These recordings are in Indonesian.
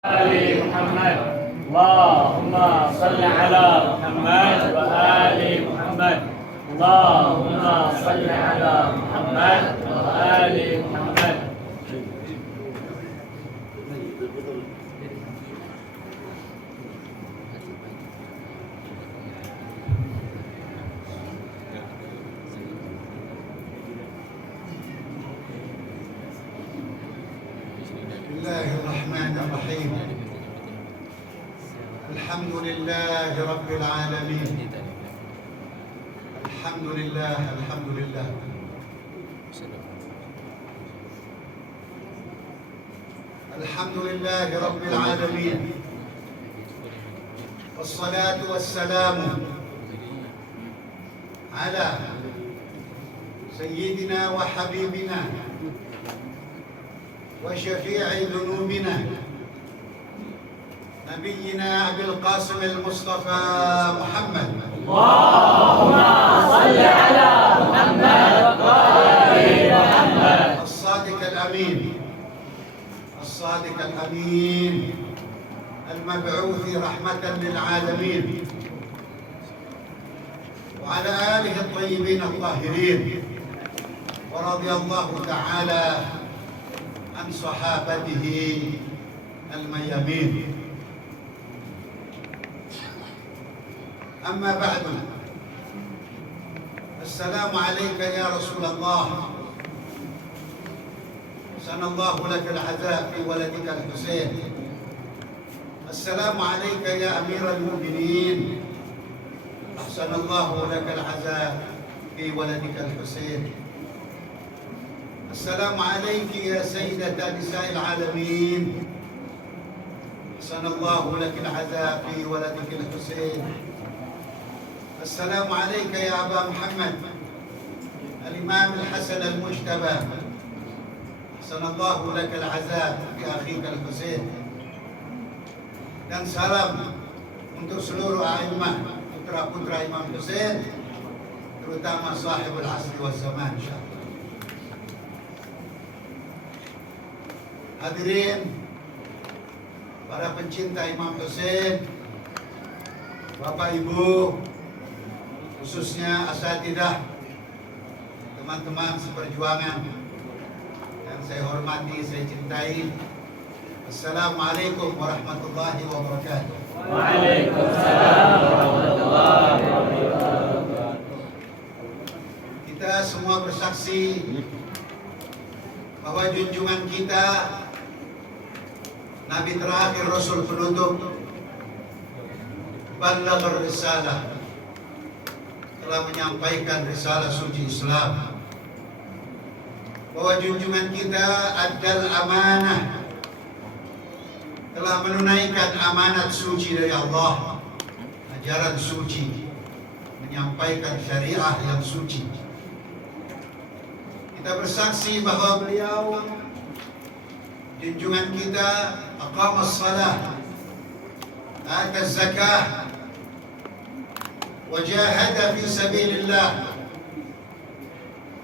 آل محمد اللهم صل على محمد وآل محمد اللهم صل على محمد وآل محمد. Bismillahirrahmanirrahim. Alhamdulillah Rabbil Alamin. Alhamdulillah, Alhamdulillah. Alhamdulillah Rabbil Alamin. Wassalatu wassalamu ala Sayyidina wa Habibina وشفيع ذنوبنا نبينا أبي القاسم المصطفى محمد. اللهم صل على محمد وآل محمد. الصادق الأمين، الصادق الأمين المبعوث رحمة للعالمين، وعلى آله الطيبين الطاهرين، ورضي الله تعالى عن صحابته الميامين. أما بعد، السلام عليك يا رسول الله، أحسن الله لك العزاء في ولدك الحسين. السلام عليك يا أمير المؤمنين، أحسن الله لك العزاء في ولدك الحسين. السلام عليك يا سيدة نساء العالمين، أحسن الله لك العزاء في ولدك الحسين. السلام عليك يا أبا محمد الإمام الحسن المجتبى، أحسن الله لك العزاء في أخيك الحسين. Dan salam untuk seluruh a'immah putra-putra Imam Husain, terutama sahibul asri wal zaman insyaallah. Hadirin para pencinta Imam Husain, Bapak Ibu, khususnya asatidah, teman-teman seperjuangan yang saya hormati, saya cintai. Assalamualaikum warahmatullahi wabarakatuh. Waalaikumsalam warahmatullahi wabarakatuh. Kita semua bersaksi bahwa junjungan kita, Nabi terakhir, Rasul penutup, balagh risalah, telah menyampaikan risalah suci Islam. Bahwa junjungan kita adalah amanah, telah menunaikan amanat suci dari Allah, ajaran suci, menyampaikan syariah yang suci. Kita bersaksi bahwa beliau, junjungan kita, aqama as-salah, ata az-zakah, wa jahada fi sabilillah,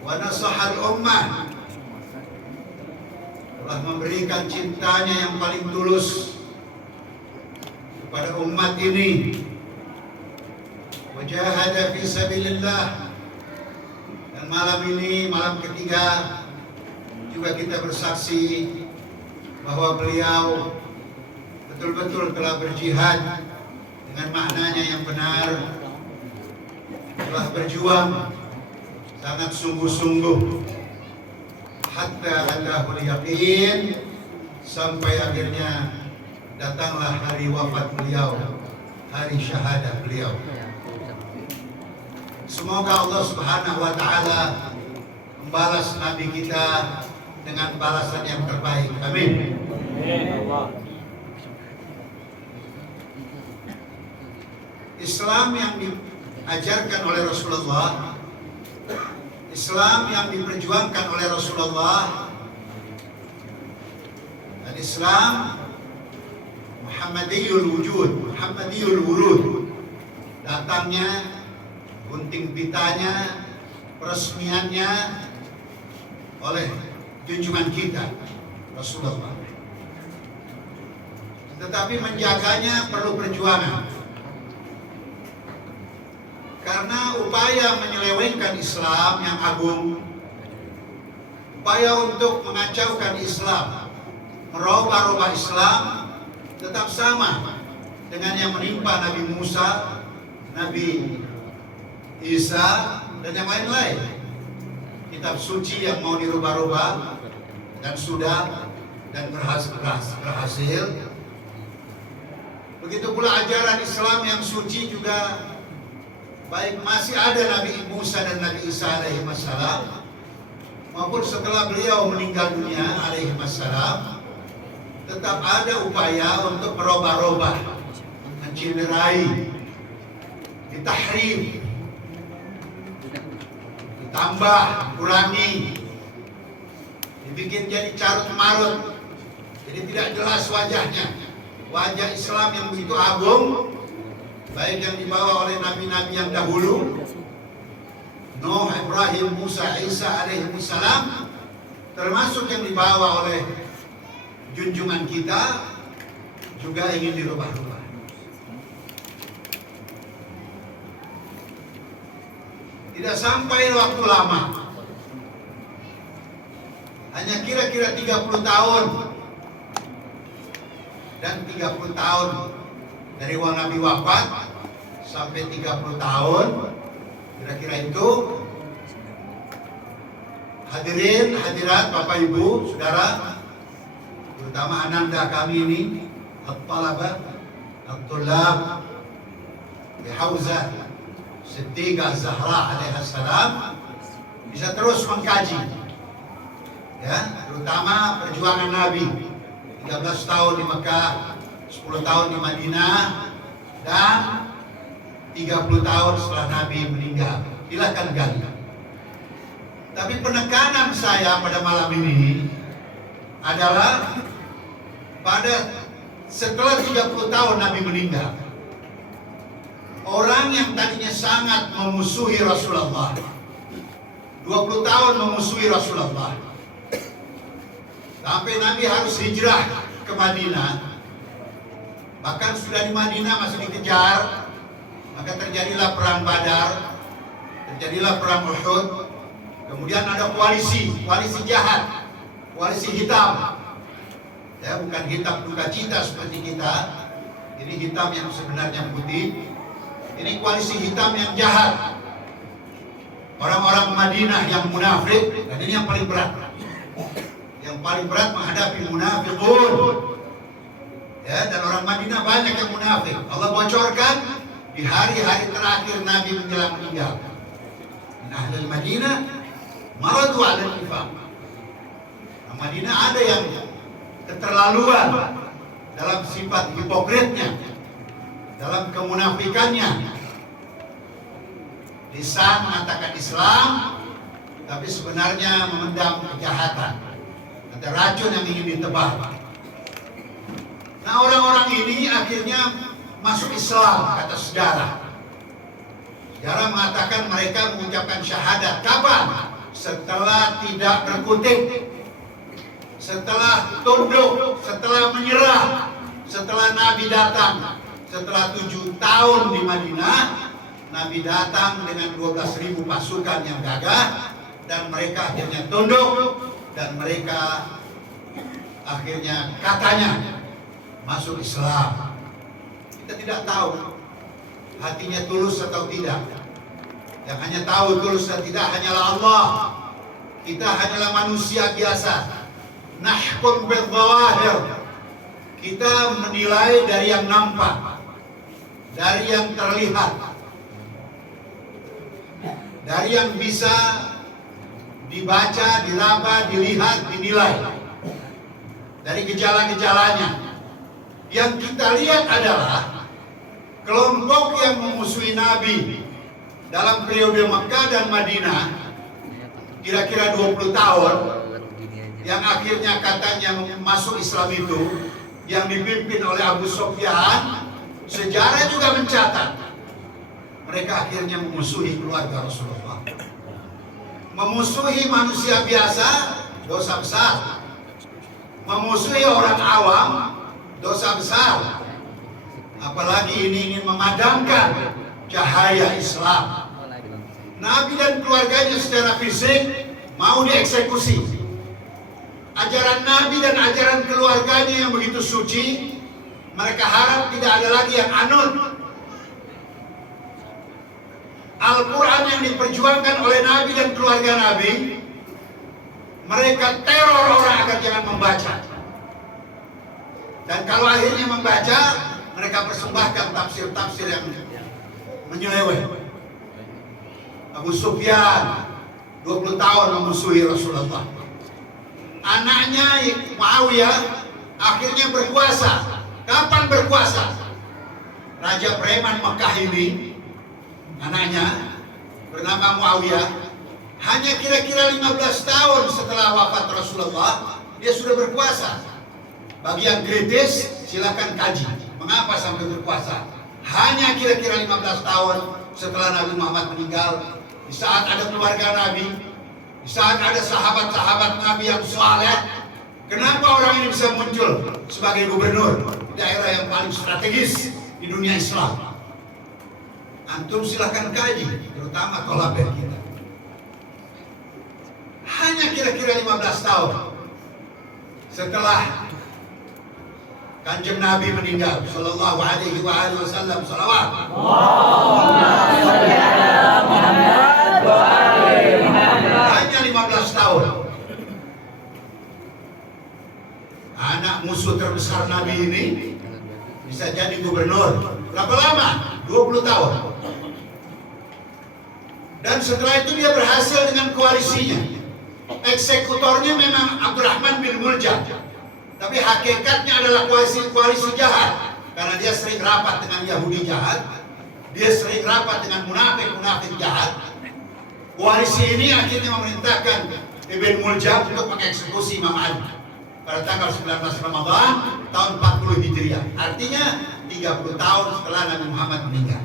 wa nasaha al-ummah, telah memberikan cintanya yang paling tulus kepada umat ini. Wa jahada fi sabilillah. Dan malam ini, malam ketiga, juga kita bersaksi bahwa beliau betul-betul telah berjihad dengan maknanya yang benar, telah berjuang sangat sungguh-sungguh hatta atahul yaqin, sampai akhirnya datanglah hari wafat beliau, hari syahadah beliau. Semoga Allah Subhanahu wa taala membalas Nabi kita dengan balasan yang terbaik. Amin. Islam yang diajarkan oleh Rasulullah, Islam yang diperjuangkan oleh Rasulullah, dan Islam Muhammadiyul wujud, Muhammadiyul wurud, datangnya, gunting pitanya, peresmiannya oleh junjungan kita Rasulullah. tetapi menjaganya perlu perjuangan. Karena upaya menyelewengkan Islam yang agung, upaya untuk mengacaukan Islam, merubah-rubah Islam, tetap sama dengan yang menimpa Nabi Musa, Nabi Isa, dan yang lain-lain. Kitab suci yang mau dirubah-rubah dan sudah dan berhasil. Begitu pula ajaran Islam yang suci juga, baik masih ada Nabi Musa dan Nabi Isa alaihi wassalam, maupun setelah beliau meninggal dunia alaihi wassalam, tetap ada upaya untuk merubah-rubah, menciderai, ditahrif, ditambah, kurangi, dibikin jadi carut marut, jadi tidak jelas wajahnya. Wajah Islam yang begitu agung, baik yang dibawa oleh nabi-nabi yang dahulu, Nuh, Ibrahim, Musa, Isa alaihi wassalam, termasuk yang dibawa oleh junjungan kita, juga ingin dirubah-rubah. Tidak sampai waktu lama, hanya kira-kira 30 tahun, dan 30 tahun dari Nabi wafat sampai 30 tahun, kira-kira itu, hadirin, hadirat, Bapak Ibu, Saudara, terutama ananda kami ini, at-talabah, at-tullab, di Hauzah Siddiqah Zahra alaihi salam, bisa terus mengkaji, ya, terutama perjuangan Nabi. 13 tahun di Mekah, 10 tahun di Madinah, dan 30 tahun setelah Nabi meninggal. Silakan gali. Tapi penekanan saya pada malam ini adalah pada setelah 30 tahun Nabi meninggal, orang yang tadinya sangat memusuhi Rasulullah, 20 tahun memusuhi Rasulullah, sampai Nabi harus hijrah ke Madinah. Bahkan sudah di Madinah masih dikejar. Maka terjadilah perang Badar, terjadilah perang Uhud. Kemudian ada koalisi jahat, koalisi hitam. Ya, bukan hitam duka cita seperti kita. Ini hitam yang sebenarnya putih. Ini koalisi hitam yang jahat. Orang-orang Madinah yang munafik, dan ini yang paling berat. Yang paling berat menghadapi munafikun, ya, dan orang Madinah banyak yang munafik. Allah bocorkan di hari-hari terakhir Nabi menjelang meninggal. Ahlul Madinah maradu 'ala nifaq. Madinah ada yang keterlaluan dalam sifat hipokritnya, dalam kemunafikannya. Lisan mengatakan Islam, tapi sebenarnya memendam kejahatan. Ada racun yang ingin ditebal. Nah, orang-orang ini akhirnya masuk Islam, kata sejarah. Sejarah mengatakan mereka mengucapkan syahadat. Kapan? Setelah tidak berkutik, setelah tunduk, setelah menyerah, setelah Nabi datang. Setelah 7 tahun di Madinah, Nabi datang dengan 12.000 pasukan yang gagah, dan mereka akhirnya tunduk, dan mereka akhirnya katanya masuk Islam. Kita tidak tahu hatinya tulus atau tidak. Yang hanya tahu tulus atau tidak hanyalah Allah. Kita hanyalah manusia biasa. Nahkum bil zawahir. Kita menilai dari yang nampak, dari yang terlihat, dari yang bisa dibaca, diraba, dilihat, dinilai, dari gejala-gejalanya. Yang kita lihat adalah kelompok yang memusuhi Nabi dalam periode Mekah dan Madinah, kira-kira 20 tahun, yang akhirnya katanya masuk Islam itu, yang dipimpin oleh Abu Sufyan. Sejarah juga mencatat mereka akhirnya memusuhi keluarga Rasulullah, memusuhi manusia biasa, dosa besar. Memusuhi orang awam, dosa besar. Apalagi ini ingin memadamkan cahaya Islam. Nabi dan keluarganya secara fisik mau dieksekusi. Ajaran Nabi dan ajaran keluarganya yang begitu suci, mereka harap tidak ada lagi yang anut. Al-Quran yang diperjuangkan oleh Nabi dan keluarga Nabi, mereka teror orang agar jangan membaca. Dan kalau akhirnya membaca, mereka persembahkan tafsir-tafsir yang menyeleweng. Abu Sufyan 20 tahun memusuhi Rasulullah. Anaknya Muawiyah akhirnya berkuasa. Kapan berkuasa? Raja preman Mekah ini, anaknya bernama Muawiyah, hanya kira-kira 15 tahun setelah wafat Rasulullah, dia sudah berkuasa. Bagi yang kritis, silakan kaji. Mengapa sampai berkuasa? Hanya kira-kira 15 tahun setelah Nabi Muhammad meninggal, di saat ada keluarga Nabi, di saat ada sahabat-sahabat Nabi yang saleh, kenapa orang ini bisa muncul sebagai gubernur daerah yang paling strategis di dunia Islam? Antum silahkan kaji, terutama kolaber kita. Hanya kira-kira 15 tahun setelah Kanjeng Nabi meninggal, sallallahu alaihi wasallam, salawat. Hanya 15 tahun. Anak musuh terbesar Nabi ini bisa jadi gubernur. Berapa lama? 20 tahun. Dan setelah itu dia berhasil dengan koalisinya. Eksekutornya memang Abdurrahman bin Muljam, tapi hakikatnya adalah koalisi jahat. Karena dia sering rapat dengan Yahudi jahat, dia sering rapat dengan munafik jahat. Koalisi ini akhirnya memerintahkan Ibn Muljam untuk mengeksekusi Imam Ali pada tanggal 19 Ramadan tahun 40 Hijriah. Artinya 30 tahun setelah Nabi Muhammad meninggal.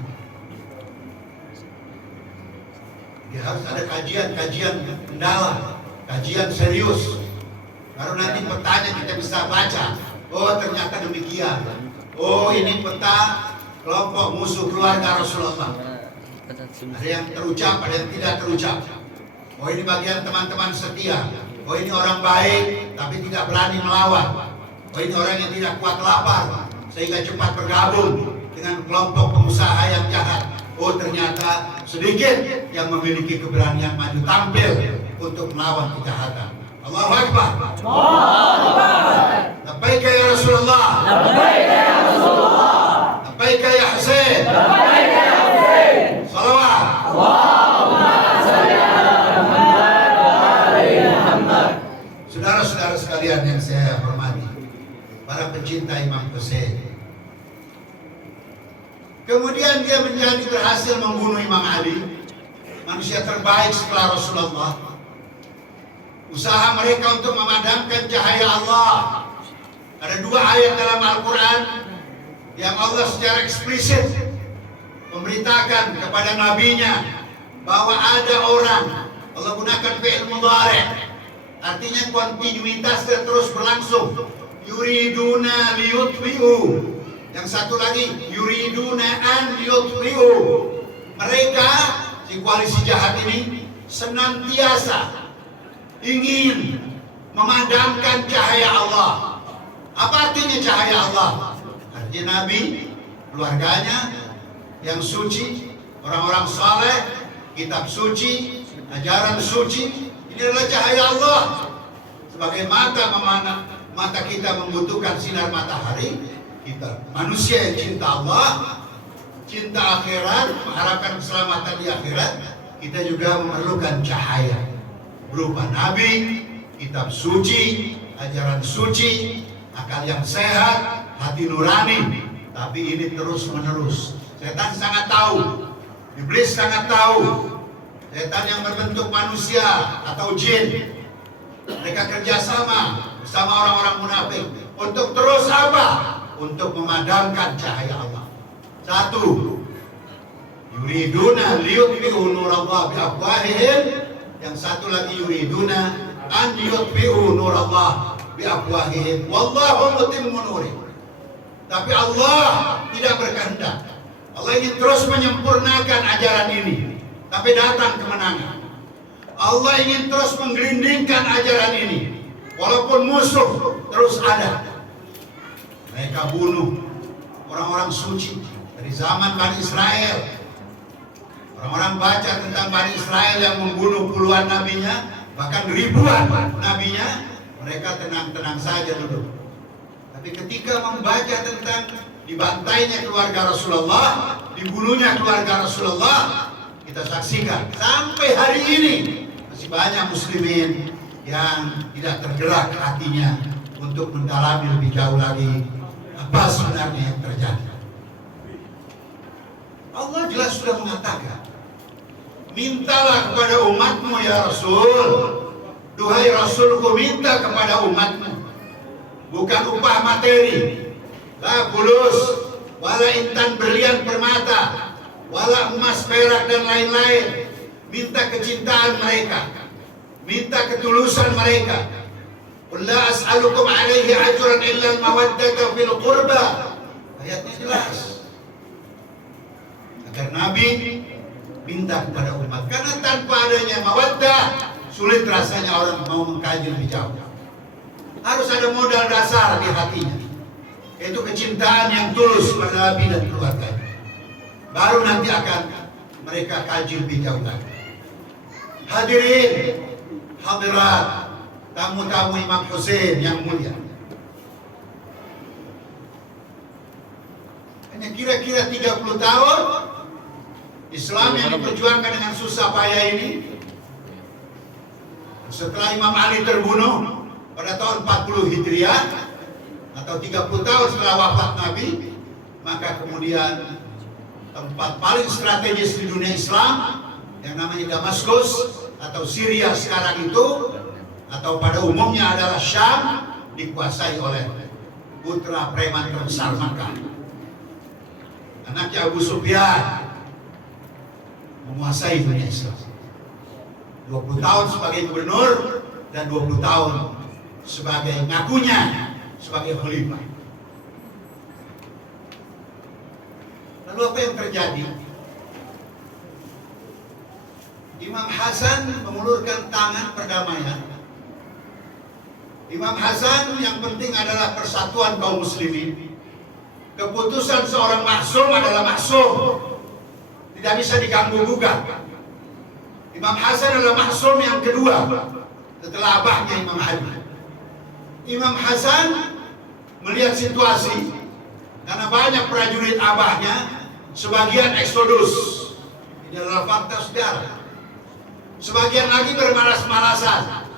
Ya, harus ada kajian mendalam, kajian serius. Baru nanti petanya kita bisa baca. Oh, ternyata demikian. Oh, ini peta kelompok musuh keluarga Rasulullah. Ada yang terucap, ada yang tidak terucap. Oh, ini bagian teman-teman setia. Oh, ini orang baik tapi tidak berani melawan. Oh, ini orang yang tidak kuat lapar sehingga cepat bergabung dengan kelompok pengusaha yang jahat. Oh, ternyata sedikit yang memiliki keberanian maju tampil untuk melawan kejahatan. Allahu Akbar. Labbaik ya Rasulullah. Labbaik ya Husain. Salawat. Saudara-saudara sekalian yang saya hormati, para pecinta Imam Husain. Kemudian dia menjadi berhasil membunuh Imam Ali, manusia terbaik setelah Rasulullah. Usaha mereka untuk memadamkan cahaya Allah. Ada 2 ayat dalam Al-Quran yang Allah secara eksplisit memberitakan kepada nabinya bahwa ada orang, Allah gunakan fi'il mudhari', artinya kontinuitas dan terus berlangsung. Yuriduna liyutfi'u. Yang satu lagi, yuriduna an liyutfi'u. Mereka, si koalisi jahat ini, senantiasa ingin memadamkan cahaya Allah. Apa artinya cahaya Allah? Artinya Nabi, keluarganya yang suci, orang-orang saleh, kitab suci, ajaran suci, ini adalah cahaya Allah. Sebagai mata kita membutuhkan sinar matahari, kita manusia yang cinta Allah, cinta akhirat, mengharapkan keselamatan di akhirat, kita juga memerlukan cahaya berupa Nabi, kitab suci, ajaran suci, akal yang sehat, hati nurani. Tapi ini terus menerus. Setan sangat tahu, iblis sangat tahu. Setan yang berbentuk manusia atau jin, mereka kerjasama bersama orang-orang munafik untuk terus apa? Untuk memadamkan cahaya Allah. Satu, yuriduna liyutfi'u nurallah biafwahihim. Yang satu lagi yuriduna an yutfi'u nurallah biafwahihim wallahu mutimmu nurih. Tapi Allah tidak berkehendak. Allah ingin terus menyempurnakan ajaran ini sampai datang kemenangan. Allah ingin terus menggelindingkan ajaran ini walaupun musuh terus ada. Mereka bunuh orang-orang suci dari zaman Bani Israel. Orang-orang baca tentang Bani Israel yang membunuh puluhan nabinya, bahkan ribuan nabinya, mereka tenang-tenang saja duduk. Tapi ketika membaca tentang dibantainya keluarga Rasulullah, dibunuhnya keluarga Rasulullah, kita saksikan sampai hari ini masih banyak muslimin yang tidak tergerak hatinya untuk mendalami lebih jauh lagi apa sebenarnya yang terjadi. Allah jelas sudah mengatakan, mintalah kepada umatmu ya Rasul. Duhai Rasulku, minta kepada umatmu, bukan upah materi, la fulus, wala intan berlian permata, wala emas perak dan lain-lain. Minta kecintaan mereka, minta ketulusan mereka. Qul la as'alukum alaihi ajran illa al-mawaddata fil qurba. Ayatnya jelas. Agar Nabi minta kepada umat, karena tanpa adanya mawaddah sulit rasanya orang mau mengkaji lebih jauh. Harus ada modal dasar di hatinya, yaitu kecintaan yang tulus pada Nabi dan keluarganya. Baru nanti akan mereka kaji lebih jauh lagi. Hadirin, hadirat, tamu-tamu Imam Hussein yang mulia. Hanya kira-kira 30 tahun Islam yang diperjuangkan dengan susah payah ini. Setelah Imam Ali terbunuh pada tahun 40 Hijriah atau 30 tahun setelah wafat Nabi, maka kemudian tempat paling strategis di dunia Islam yang namanya Damaskus atau Syria sekarang itu, atau pada umumnya adalah Syam, dikuasai oleh putra preman terbesar Makkah, anaknya Abu Sufyan, menguasai dunia Islam. 20 tahun sebagai gubernur dan 20 tahun sebagai ngakunya sebagai khalifah. Lalu apa yang terjadi? Imam Hasan mengulurkan tangan perdamaian. Imam Hasan yang penting adalah persatuan kaum muslimin. Keputusan seorang maksum adalah maksum, tidak bisa diganggu gugat. Imam Hasan adalah maksum yang kedua setelah abahnya Imam Ali. Imam Hasan melihat situasi, karena banyak prajurit abahnya sebagian eksodus. Ini adalah fakta sejarah. Sebagian lagi bermalas-malasan.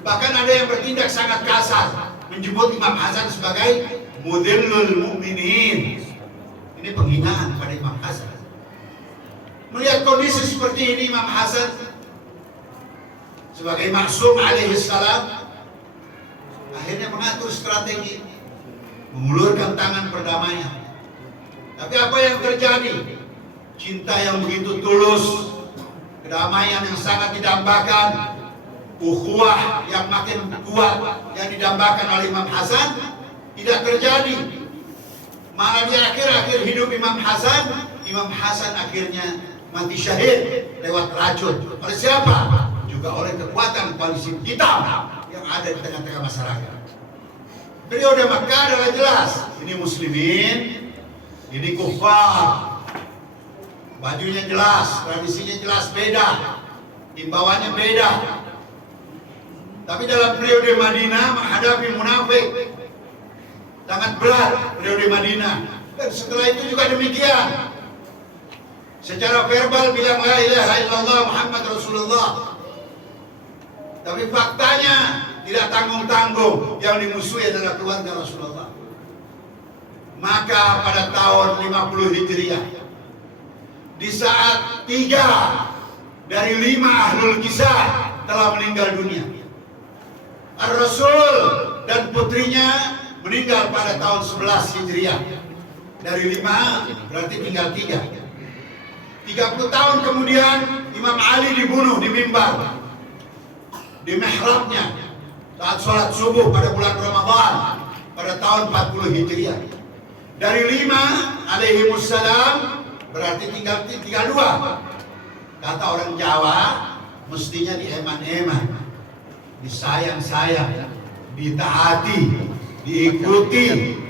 Bahkan ada yang bertindak sangat kasar, menyebut Imam Hasan sebagai mudhillul mu'minin. Ini penghinaan pada Imam Hasan. Melihat kondisi seperti ini, Imam Hasan sebagai maksum alaihi salam akhirnya mengatur strategi, mengulurkan tangan perdamaian. Tapi apa yang terjadi? Cinta yang begitu tulus, kedamaian yang sangat didambakan, ukhuwah yang makin kuat yang didambakan oleh Imam Hasan tidak terjadi. Malah di akhir-akhir hidup Imam Hasan akhirnya mati syahid lewat racun. Oleh siapa? Juga oleh kekuatan koalisi hitam yang ada di tengah-tengah masyarakat. Periode Makkah adalah jelas, ini muslimin, ini kufar. Bajunya jelas, tradisinya jelas beda, himbauannya beda. Tapi dalam periode Madinah menghadapi munafik sangat berat periode Madinah. Dan setelah itu juga demikian. Secara verbal bilang la ilaha illallah Muhammad Rasulullah, tapi faktanya tidak tanggung-tanggung. Yang dimusuhi adalah keluarga Rasulullah. Maka pada tahun 50 Hijriah, di saat 3 dari 5 ahlul kisah telah meninggal dunia, Ar-Rasul dan putrinya meninggal pada tahun 11 Hijriah. Dari 5 berarti tinggal 3. 30 tahun kemudian Imam Ali dibunuh di mimbar, di mihrabnya saat sholat subuh pada bulan Ramadan pada tahun 40 Hijriah. Dari 5 alaihimussalam berarti tinggal 2. Kata orang Jawa, mestinya dieman-eman, disayang-sayang, ditaati, diikuti,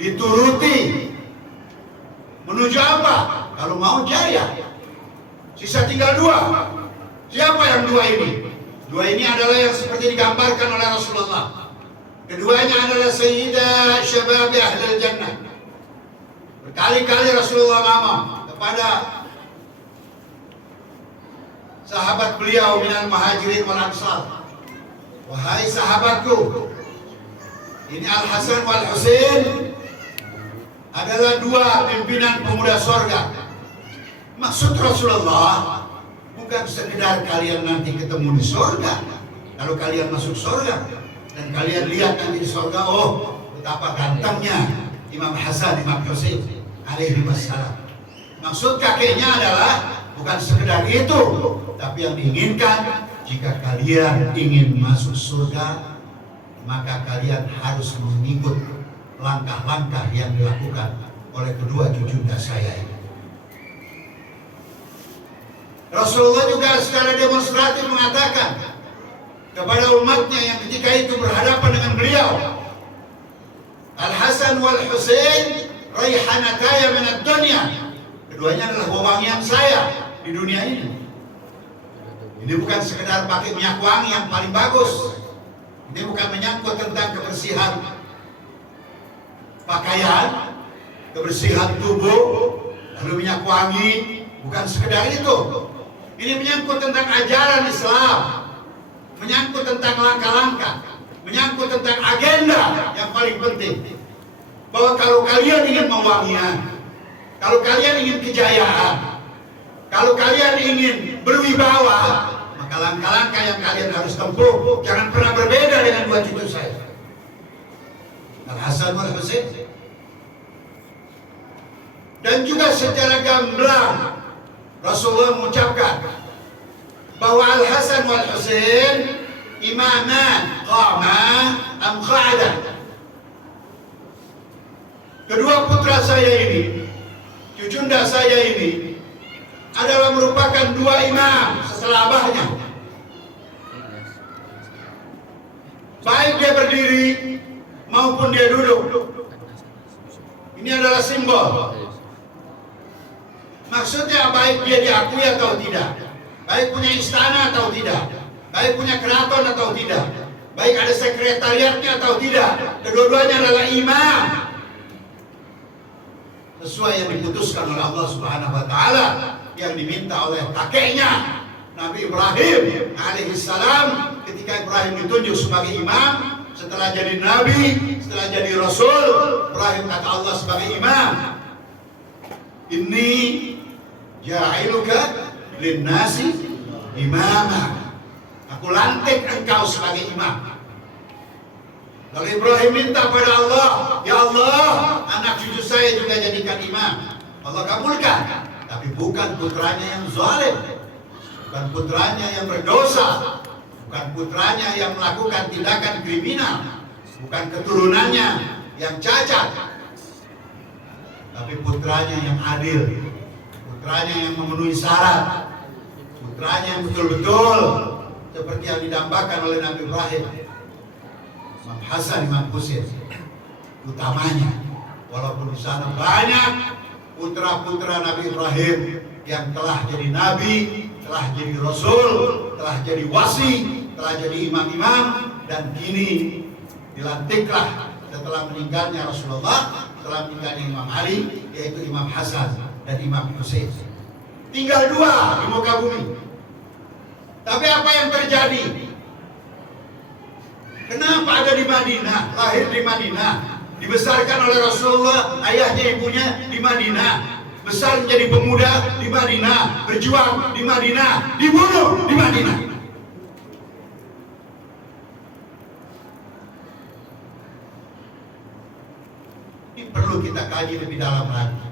dituruti. Menuju apa? Kalau mau jaya. Sisa tinggal 2. Siapa yang 2 ini? 2 ini adalah yang seperti digambarkan oleh Rasulullah. Keduanya adalah sayyidah syabab ahlul jannah. Berkali-kali Rasulullah ngomong kepada sahabat beliau minal muhajirin wal ansar, wahai sahabatku, ini Al-Hasan wal Husain adalah 2 pimpinan pemuda sorga. Maksud Rasulullah bukan sekedar kalian nanti ketemu di sorga. Kalau kalian masuk sorga dan kalian lihat nanti di sorga, oh betapa gantengnya Imam Hasan, Imam Husain alaihi wassalam. Maksud kakeknya adalah bukan sekedar itu, tapi yang diinginkan, jika kalian ingin masuk surga, maka kalian harus mengikut langkah-langkah yang dilakukan oleh kedua cucunda saya ini. Rasulullah juga secara demonstratif mengatakan kepada umatnya yang ketika itu berhadapan dengan beliau, Al-Hasan wal Husain raihanataya minad dunya. Keduanya adalah wewangian saya di dunia ini. Ini bukan sekedar pakai minyak wangi yang paling bagus. Ini bukan menyangkut tentang kebersihan pakaian, kebersihan tubuh, lalu minyak wangi. Bukan sekedar itu. Ini menyangkut tentang ajaran Islam, menyangkut tentang langkah-langkah, menyangkut tentang agenda yang paling penting. Bahwa kalau kalian ingin mewangian, kalau kalian ingin kejayaan, kalau kalian ingin berwibawa, maka langkah-langkah yang kalian harus tempuh jangan pernah berbeda dengan 2 cucu saya, Al-Hasan wal Husain. Dan juga secara gamblang Rasulullah mengucapkan bahwa Al-Hasan wal Husain imaman qama am qa'ada. Kedua putra saya ini, cucunda saya ini adalah merupakan 2 imam setelah abahnya. Baik dia berdiri maupun dia duduk. Ini adalah simbol. Maksudnya baik dia diakui atau tidak, baik punya istana atau tidak, baik punya keraton atau tidak, baik ada sekretariatnya atau tidak, kedua-duanya adalah imam sesuai yang diputuskan oleh Allah Subhanahu wa taala, yang diminta oleh kakeknya Nabi Ibrahim alaihissalam. Ketika Ibrahim ditunjuk sebagai imam setelah jadi nabi, setelah jadi rasul, Ibrahim kata Allah sebagai imam, inni ja'iluka linnasi imama, aku lantik engkau sebagai imam. Lalu Ibrahim minta pada Allah, ya Allah, anak cucu saya juga jadikan imam. Allah kabulkan, tapi bukan putranya yang zalim, bukan putranya yang berdosa, bukan putranya yang melakukan tindakan kriminal, bukan keturunannya yang cacat, tapi putranya yang adil, putranya yang memenuhi syarat, putranya yang betul-betul seperti yang didambakan oleh Nabi Ibrahim. Imam Hasan, Imam Husain utamanya, walaupun di sana banyak putra-putra Nabi Ibrahim yang telah jadi nabi, telah jadi rasul, telah jadi wasi, telah jadi imam-imam, dan kini dilantiklah setelah meninggalnya Rasulullah, setelah meninggalnya Imam Ali, yaitu Imam Hasan dan Imam Husain. Tinggal 2 di muka bumi. Tapi apa yang terjadi? Kenapa ada di Madinah, lahir di Madinah, dibesarkan oleh Rasulullah, ayahnya ibunya di Madinah, besar menjadi pemuda di Madinah, berjuang di Madinah, dibunuh di Madinah. Ini perlu kita kaji lebih dalam lagi.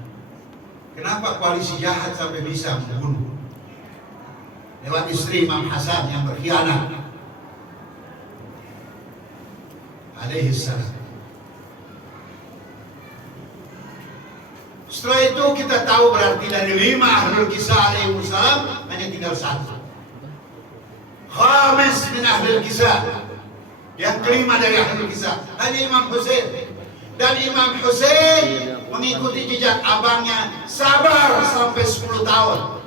Kenapa koalisi jahat sampai bisa membunuh lewat istri Imam Hasan yang berkhianat alaihissalam. Setelah itu kita tahu berarti dari 5 ahlul kisah alaihissalam hanya tinggal 1. Khamis min ahlul kisah, yang kelima dari ahlul kisah hanya Imam Husain. Dan Imam Husain mengikuti jejak abangnya, sabar sampai 10 tahun,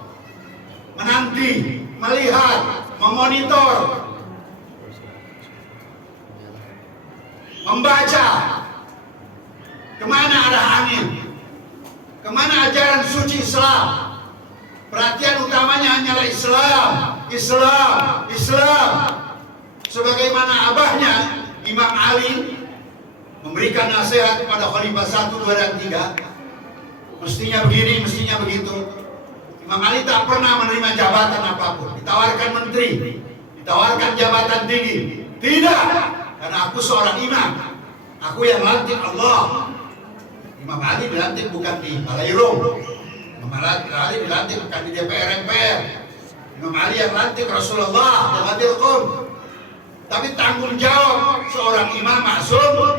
menanti, melihat, memonitor, membaca kemana arah angin, kemana ajaran suci Islam. Perhatian utamanya hanyalah Islam, Islam, Islam. Sebagaimana abahnya Imam Ali memberikan nasihat kepada Khalifah 1, 2, dan 3, mestinya begini, mestinya begitu. Imam Ali tak pernah menerima jabatan apapun, ditawarkan menteri, ditawarkan jabatan tinggi, tidak, karena aku seorang imam, aku yang lantik Allah. Imam Ali dilantik bukan di Balai Rum, Imam Ali dilantik bukan di DPR MPR, Imam Ali yang lantik Rasulullah yang hadir Qom. Tapi tanggung jawab seorang imam maksum,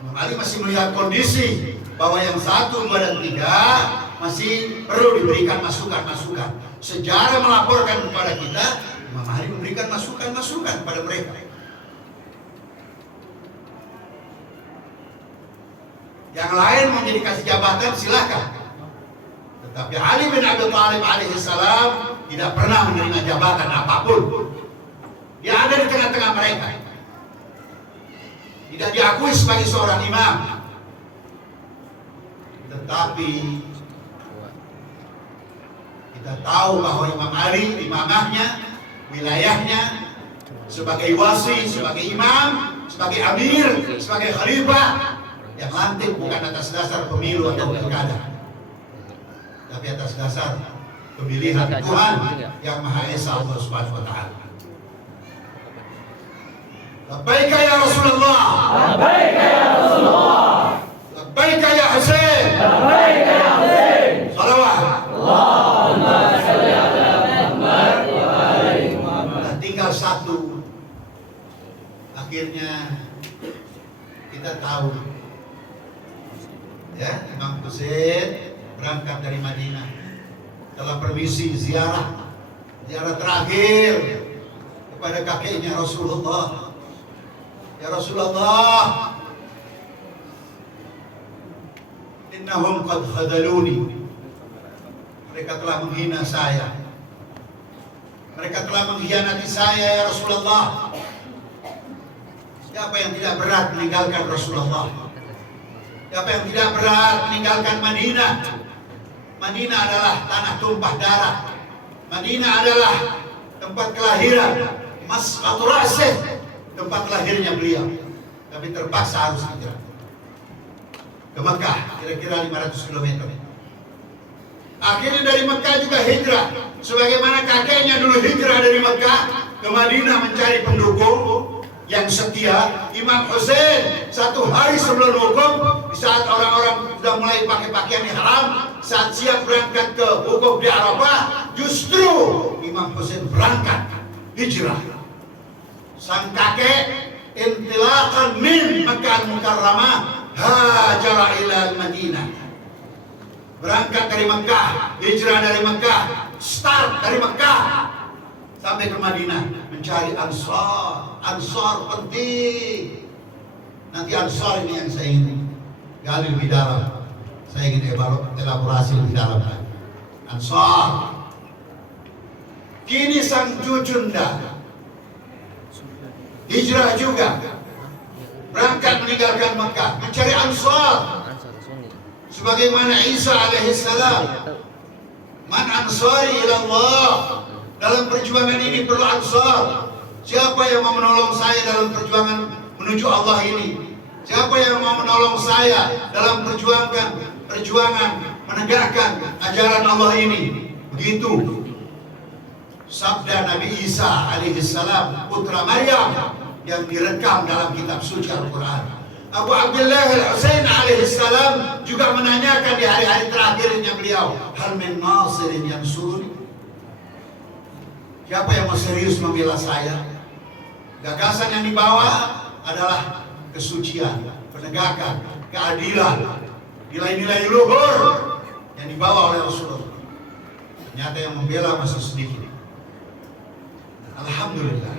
Imam Ali masih melihat kondisi bahwa yang 1, 2, dan 3 masih perlu diberikan masukan-masukan. Sejarah melaporkan kepada kita, Imam Ali memberikan masukan-masukan pada mereka. Yang lain mau jadi kasih jabatan silakan. Tetapi Ali bin Abi Thalib alaihissalam tidak pernah menerima jabatan apapun. Dia ada di tengah-tengah mereka, tidak diakui sebagai seorang imam. Tetapi kita tahu bahwa Imam Ali, imamahnya, wilayahnya, sebagai wasi, sebagai imam, sebagai amir, sebagai khalifah, yang lantik bukan atas dasar pemilu atau pilkada, tapi atas dasar pemilihan Tuhan yang Maha Esa, Allah Subhanahu wa Ta'ala. Labbaika ya Rasulullah, Labbaika ya Rasulullah, labbaika ya Husain, Labbaika ya Husain. Salawat. Allahumma shalli ala Muhammad wa ali Muhammad. Nah, tinggal 1. Akhirnya kita tahu, ya, Imam Husain berangkat dari Madinah dalam permisi ziarah terakhir kepada kakeknya Rasulullah. Ya Rasulullah, innahum qad khadaluni. Mereka telah menghina saya. Mereka telah mengkhianati saya ya Rasulullah. Siapa yang tidak berat meninggalkan Rasulullah? Siapa yang tidak berat meninggalkan Madinah? Madinah adalah tanah tumpah darah. Madinah adalah tempat kelahiran Masqatul Ra'sih, tempat lahirnya beliau. Tapi terpaksa harus hijrah ke Mekah, kira-kira 500 km. Akhirnya dari Mekah juga hijrah, sebagaimana kakeknya dulu hijrah dari Mekah ke Madinah mencari pendukung yang setia. Imam Husain 1 hari sebelum hukum, di saat orang-orang sudah mulai pakai pakaian ihram, saat siap berangkat ke wukuf di Arafah, justru Imam Husain berangkat hijrah. Sang kakek intilaqan min Makkah Mukarramah hajara ila Madinah. Berangkat dari Mekah, hijrah dari Mekah, start dari Mekah sampai ke Madinah mencari Ansar. Ansar penting. Nanti Ansar ini yang saya ingin gali lebih dalam. Saya ingin elaborasi lebih dalam. Ansar. Kini sang cucunda hijrah juga, berangkat meninggalkan Mekah mencari Ansar. Sebagaimana Isa alaihissalam, man ansari ila Allah, dalam perjuangan ini perlu Ansar. Siapa yang mau menolong saya dalam perjuangan menuju Allah ini? Siapa yang mau menolong saya dalam perjuangan menegakkan ajaran Allah ini? Begitu sabda Nabi Isa alaihissalam, putra Maryam, yang direkam dalam kitab suci Al-Quran. Abu Abdullah Al-Husain alaihissalam juga menanyakan di hari-hari terakhirnya beliau, hal min nasirin yansuruni? Siapa yang mau serius membela saya? Gagasan yang dibawa adalah kesucian, penegakan, keadilan, nilai-nilai luhur yang dibawa oleh Rasulullah. Ternyata yang membela masih sedikit. Alhamdulillah.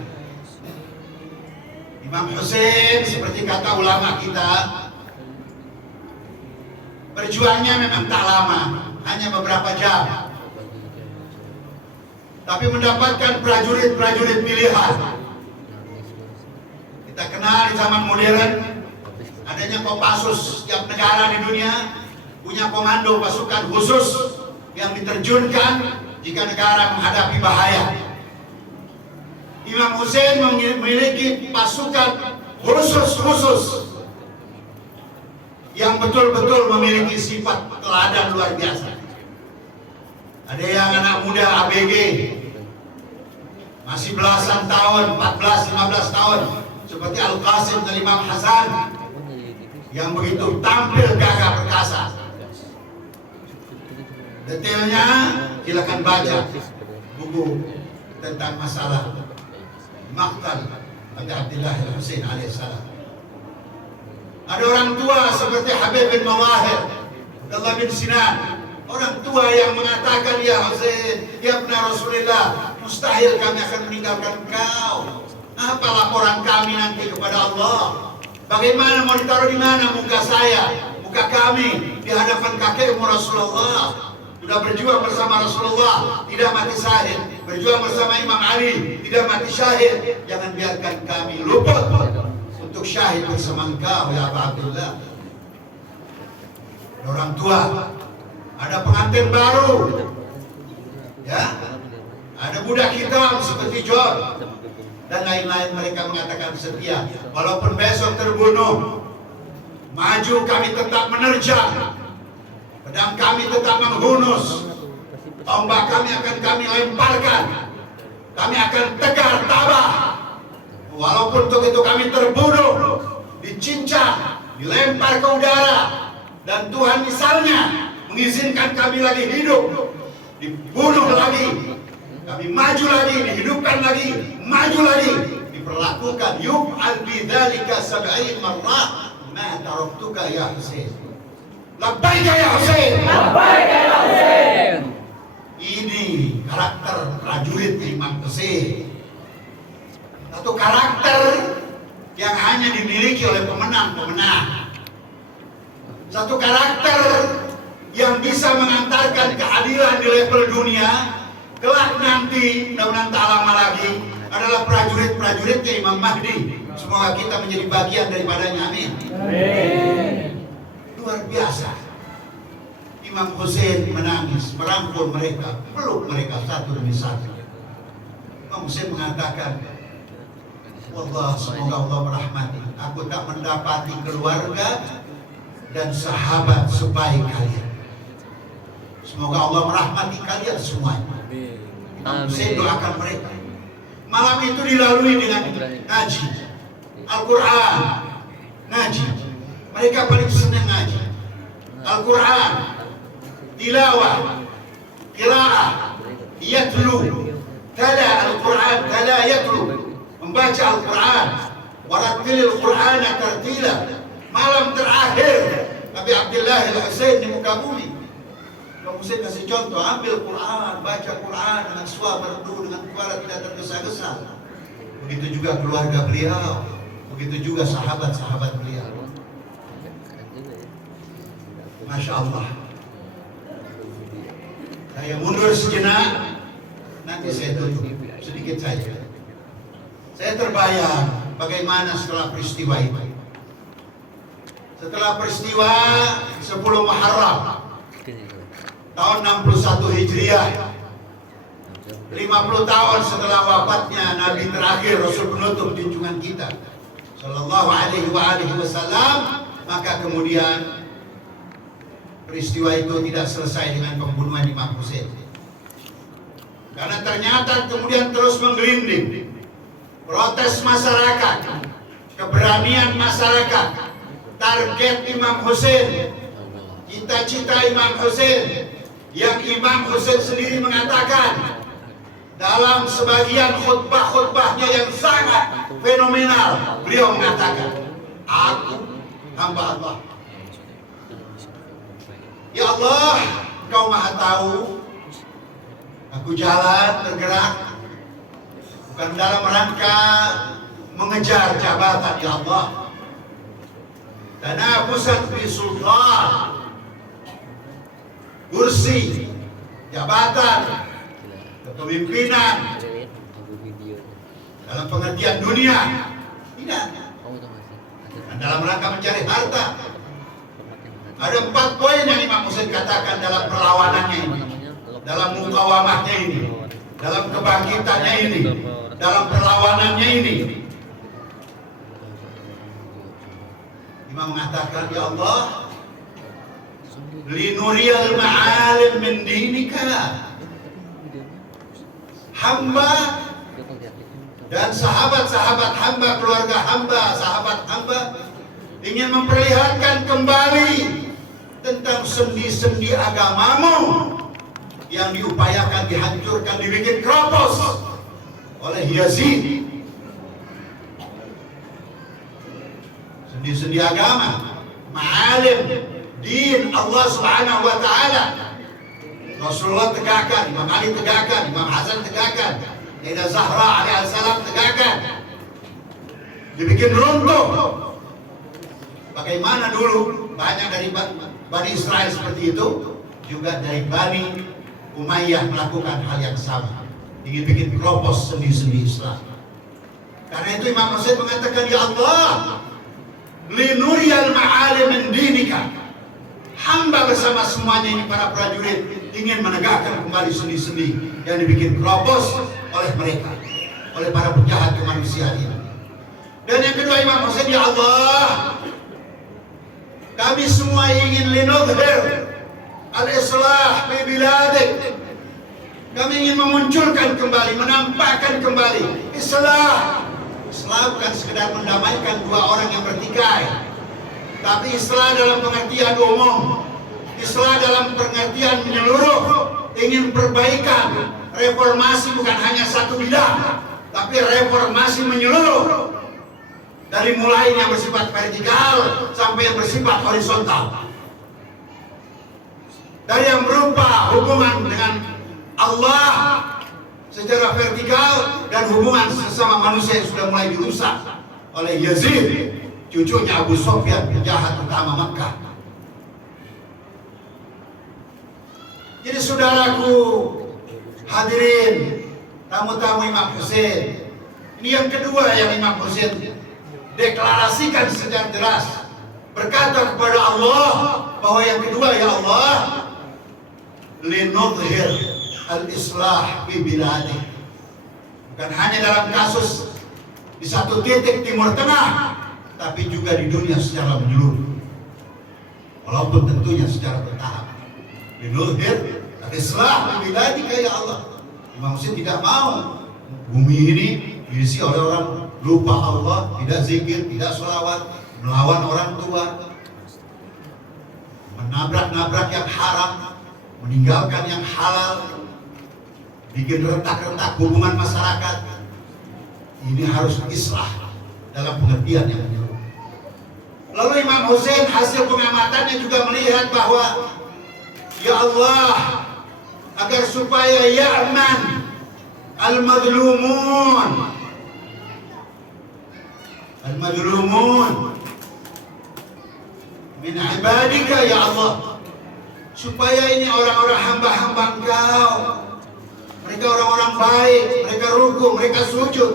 Imam Hussein seperti kata ulama kita, perjuangannya memang tak lama, hanya beberapa jam. Tapi mendapatkan prajurit-prajurit pilihan. Kita kenal di zaman modern, adanya Kopassus. Setiap negara di dunia punya komando pasukan khusus yang diterjunkan jika negara menghadapi bahaya. Imam Hussein memiliki pasukan khusus yang betul-betul memiliki sifat teladan luar biasa. Ada yang anak muda ABG, masih belasan tahun, 14-15 tahun, seperti Al-Qasim dan Imam Hasan, yang begitu tampil gagah perkasa. Detailnya silakan baca buku tentang masalah Maqtal Abi Abdullah Al-Husain alaihissalam. Ada orang tua seperti Habib bin Mawahir, Abdullah bin Sinan, orang tua yang mengatakan, ya Husain, ya benar Rasulullah, mustahil kami akan meninggalkan engkau. Apa laporan kami nanti kepada Allah? Bagaimana mau ditaruh di mana muka saya, muka kami di hadapan kakekmu Rasulullah? Sudah berjuang bersama Rasulullah, tidak mati syahid. Berjuang bersama Imam Ali, tidak mati syahid. Jangan biarkan kami luput untuk syahid bersama engkau, ya Abu Abdullah. Orang tua, ada pengantin baru, ya, ada budak hitam seperti John dan lain-lain. Mereka mengatakan setia, walaupun besok terbunuh, maju kami tetap menerjang. Pedang kami tetap menghunus, tombak kami akan kami lemparkan, kami akan tegar tabah. Walaupun untuk itu kami terbunuh, dicincang, dilempar ke udara, dan Tuhan misalnya mengizinkan kami lagi hidup, dibunuh lagi, kami maju lagi, dihidupkan lagi, maju lagi, diperlakukan yub'al bidzalika sab'in marrah ma taraktuka ya Husain. Labbaika ya Husain. Labbaika ya Husain. Ini karakter prajurit Imam Hussein. Satu karakter yang hanya dimiliki oleh pemenang-pemenang. Satu karakter yang bisa mengantarkan keadilan di level dunia. Kelak nanti, mudah-mudahan tak lama lagi, adalah prajurit-prajuritnya Imam Mahdi. Semoga kita menjadi bagian daripadanya. Amin. Amin. Luar biasa. Imam Hussein menangis, merangkul mereka, peluk mereka satu demi satu. Imam Hussein mengatakan, wallah, semoga Allah merahmati. Aku tak mendapati keluarga dan sahabat sebaik kalian. Semoga Allah merahmati kalian semuanya. Imam Hussein doakan mereka. Malam itu dilalui dengan ngaji Al-Quran, ngaji. Mereka paling senang ngaji Al-Quran, tilawah, qiraah, yatlu, tala Al-Quran, tala yatlu, membaca Al-Quran, warattilil Qur'ana tartila. Malam terakhir Abi Abdullah Al-Husain di muka bumi, Imam Hussein kasih contoh, ambil Quran, baca Quran dengan suara merdu, dengan suara tidak tergesa-gesa. Begitu juga keluarga beliau, begitu juga sahabat-sahabat beliau. Masya Allah. Saya mundur sejenak, nanti saya tutup sedikit saja. Saya terbayang bagaimana setelah peristiwa itu. Setelah peristiwa 10 Muharram tahun 61 Hijriah, 50 tahun setelah wafatnya Nabi terakhir, Rasul penutup junjungan kita Sallallahu alaihi wasallam, maka kemudian peristiwa itu tidak selesai dengan pembunuhan Imam Hussein. Karena ternyata kemudian terus menggelinding protes masyarakat, keberanian masyarakat, target Imam Hussein, cita-cita Imam Hussein, yang Imam Hussein sendiri mengatakan dalam sebagian khutbah-khutbahnya yang sangat fenomenal, beliau mengatakan, aku hamba Allah. Ya Allah, Engkau Maha tahu. Aku jalan bergerak bukan dalam rangka mengejar jabatan ya Allah. Tanafusan fi sultan, kursi, jabatan, kepemimpinan dalam pengertian dunia tidak. Dan dalam rangka mencari harta. Ada 4 poin yang Imam Husain katakan dalam perlawanannya ini, dalam mukawamahnya ini, dalam kebangkitannya ini, dalam perlawanannya ini. Imam mengatakan, ya Allah, linuriyal ma'alim min dinika. Hamba dan sahabat-sahabat hamba, keluarga hamba, sahabat hamba ingin memperlihatkan kembali tentang sendi-sendi agamamu yang diupayakan dihancurkan, dibikin keropos oleh Yazid. Sendi-sendi agama, ma'alim, din Allah Subhanahu wa ta'ala. Rasulullah tegakkan, Imam Ali tegakkan, Imam Hasan tegakkan, Sayyidah Zahra alaihissalam tegakkan. Dibikin runtuh. Bagaimana dulu banyak dari Bani Israel seperti itu, juga dari Bani Umayyah melakukan hal yang sama, ingin bikin keropos sendi-sendi Islam. Karena itu Imam Husain mengatakan, ya Allah, linuriyal ma'alim min dinika. Hamba bersama semuanya ini, para prajurit, ingin menegakkan kembali sendi-sendi yang dibikin keropos oleh mereka, oleh para penjahat kemanusiaan ini. Dan yang kedua Imam Husain, ya Allah, kami semua ingin linudhir al-islah fi biladik. Kami ingin memunculkan kembali, menampakkan kembali Islah. Islah bukan sekedar mendamaikan 2 orang yang bertikai, tapi Islah dalam pengertian umum, Islah dalam pengertian menyeluruh, ingin perbaikan, reformasi bukan hanya satu bidang, tapi reformasi menyeluruh. Dari mulai yang bersifat vertikal sampai yang bersifat horizontal. Dari yang berupa hubungan dengan Allah secara vertikal dan hubungan sesama manusia yang sudah mulai dirusak oleh Yazid, cucunya Abu Sufyan, penjahat utama Makkah. Jadi saudaraku, hadirin, tamu-tamu Imam Husain, ini yang kedua yang Imam Husain deklarasikan secara jelas, berkata kepada Allah bahwa yang kedua, ya Allah, linudhir al-islah fi biladi. Bukan hanya dalam kasus di satu titik Timur Tengah, tapi juga di dunia secara menyeluruh, walaupun tentunya secara bertahap. Linudhir al-islah fi biladi, ya Allah. Imam Husain tidak mau bumi ini diisi oleh orang lupa Allah, tidak zikir, tidak sholawat, melawan orang tua, menabrak-nabrak yang haram, meninggalkan yang halal, bikin retak-retak hubungan masyarakat. Ini harus islah dalam pengertian yang menyeluruh. Lalu Imam Husain hasil pengamatannya juga melihat bahwa, ya Allah, agar supaya ya'man al-madlumun min ibadika, ya Allah, supaya ini orang-orang hamba-hamba Engkau, mereka orang-orang baik, mereka ruku, mereka sujud,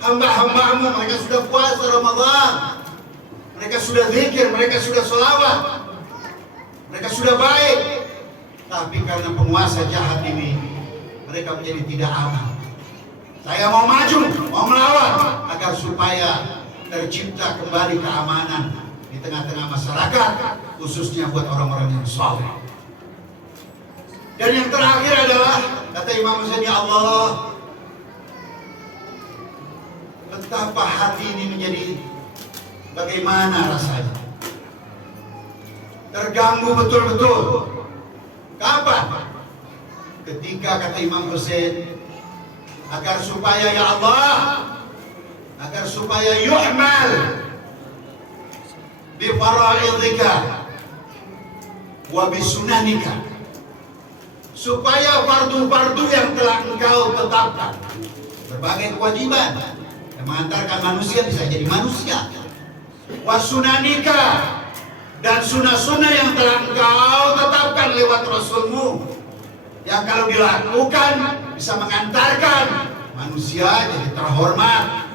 hamba-hambamu, mereka sudah puasa Ramadan, mereka sudah zikir, mereka sudah sholawat, mereka sudah baik, tapi karena penguasa jahat ini, mereka menjadi tidak aman. Saya mau maju, mau melawan, agar supaya tercipta kembali keamanan di tengah-tengah masyarakat, khususnya buat orang-orang yang saleh. Dan yang terakhir adalah, kata Imam Husain, ya Allah, betapa hati ini menjadi bagaimana rasanya, terganggu betul-betul. Kapan? Ketika, kata Imam Husain, agar supaya, ya Allah, agar supaya yu'mal bi fara'idika wa bi sunanika, supaya fardu-fardu yang telah engkau tetapkan, berbagai kewajiban yang mengantarkan manusia bisa jadi manusia, wasunanika, dan sunnah-sunnah yang telah engkau tetapkan lewat Rasulmu, yang kalau dilakukan bisa mengantarkan manusia jadi terhormat,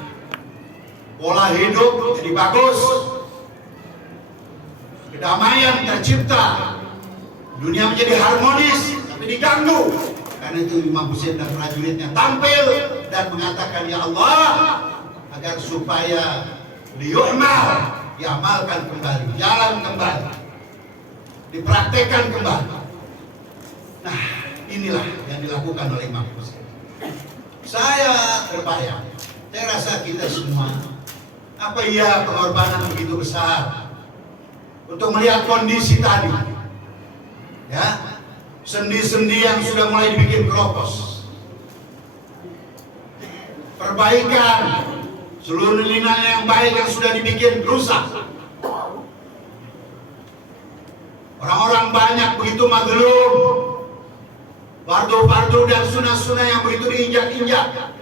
pola hidup jadi bagus, kedamaian tercipta, dunia menjadi harmonis, tapi diganggu. Karena itu Imam Husain dan prajuritnya tampil dan mengatakan, ya Allah, agar supaya liyu'mal, diamalkan kembali, jalan kembali, dipraktekkan kembali. Nah, inilah yang dilakukan oleh Imam Husain. Saya berbayang, saya rasa kita semua, apa iya pengorbanan begitu besar untuk melihat kondisi tadi, ya, sendi-sendi yang sudah mulai dibikin keropos, perbaikan seluruh lina yang baik yang sudah dibikin rusak, orang-orang banyak begitu mazlum, fardu-fardu dan sunnah-sunnah yang begitu diinjak-injak.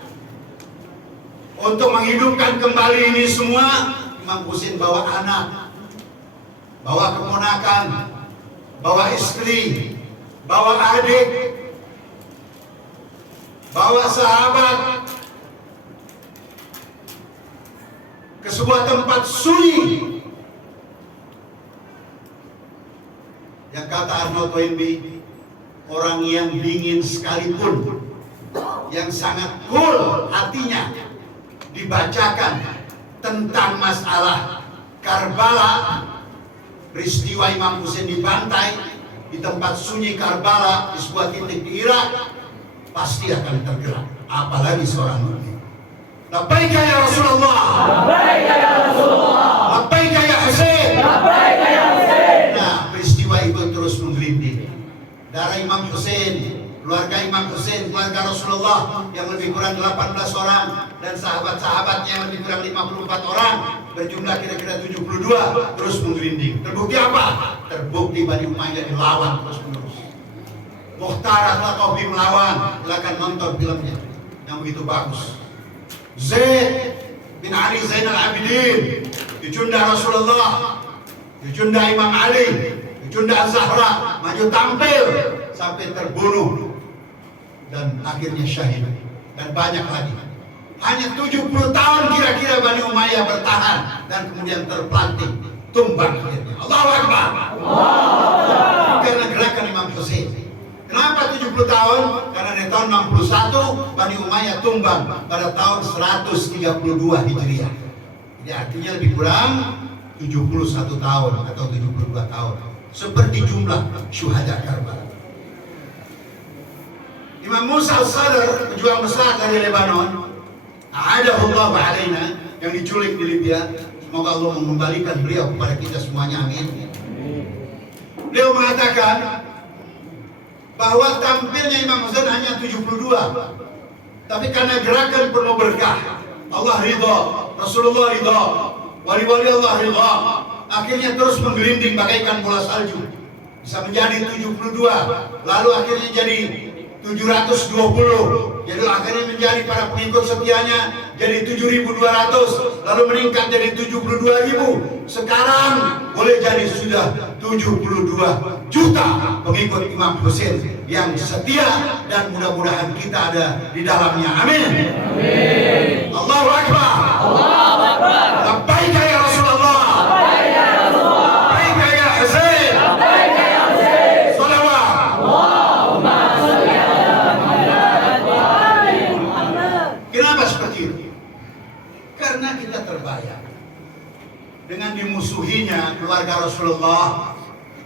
Untuk menghidupkan kembali ini semua, Imam Husain bawa anak, bawa keponakan, bawa istri, bawa adik, bawa sahabat ke sebuah tempat sunyi yang kata Arnold Toynbee, orang yang dingin sekalipun, yang sangat cool hatinya, dibacakan tentang masalah Karbala, peristiwa Imam Husain dibantai di tempat sunyi Karbala, di sebuah titik di Irak, pasti akan tergerak. Apalagi seorang mukmin. Labbaika ya Rasulullah, Labbaika ya Rasulullah, labbaika ya Husain, Labbaika ya Husain. Nah, peristiwa itu terus menggelinding. Darah Imam Husain, keluarga Imam Husain, keluarga Rasulullah yang lebih kurang 18 orang, dan sahabat-sahabatnya yang lebih kurang 54 orang, berjumlah kira-kira 72, terus menggelinding. Terbukti apa? Terbukti Bani Umayyah dilawan terus-menerus. Mukhtar Al-Qadhi melawan. Silakan nonton filmnya yang begitu bagus. Zaid bin Ali Zainal Abidin, Yujunda Rasulullah, Yujunda Imam Ali, Yujunda Zahra, maju tampil sampai terbunuh dan akhirnya syahid, dan banyak lagi. Hanya 70 tahun kira-kira Bani Umayyah bertahan dan kemudian terpelanting, tumbang akhirnya. Allahu Akbar. Karena gerakan Imam Husain. Kenapa 70 tahun? Karena di tahun 61 Bani Umayyah tumbang pada tahun 132 Hijriah. Jadi artinya lebih kurang 71 tahun atau 72 tahun. Seperti jumlah syuhada Karbala. Imam Musa Al-Sadr, pejuang besar dari Lebanon, a'adahullahu alaina, yang diculik di Libya. Semoga Allah mengembalikan beliau kepada kita semuanya, amin. Beliau mengatakan bahwa tampilnya Imam Husain hanya 72, tapi karena gerakan penuh berkah, Allah ridha, Rasulullah ridha, wali-wali Allah ridha, akhirnya terus menggelinding bagaikan bola salju, bisa menjadi 72, lalu akhirnya jadi 720, jadi akhirnya menjadi para pengikut setianya jadi 7.200, lalu meningkat jadi 72.000. Sekarang boleh jadi sudah 72 juta pengikut Imam Husain yang setia, dan mudah-mudahan kita ada di dalamnya. Amin. Amin. Allahu Akbar. Allahu Akbar. Labbaika ya Rasulullah. Labbaika ya Rasulullah. Labbaika ya Husain. Labbaika ya Husain. Shalawat. Allahumma shalli ala Muhammad wa ali Muhammad. Kenapa seperti itu? Karena kita terbayang dengan dimusuhinya keluarga Rasulullah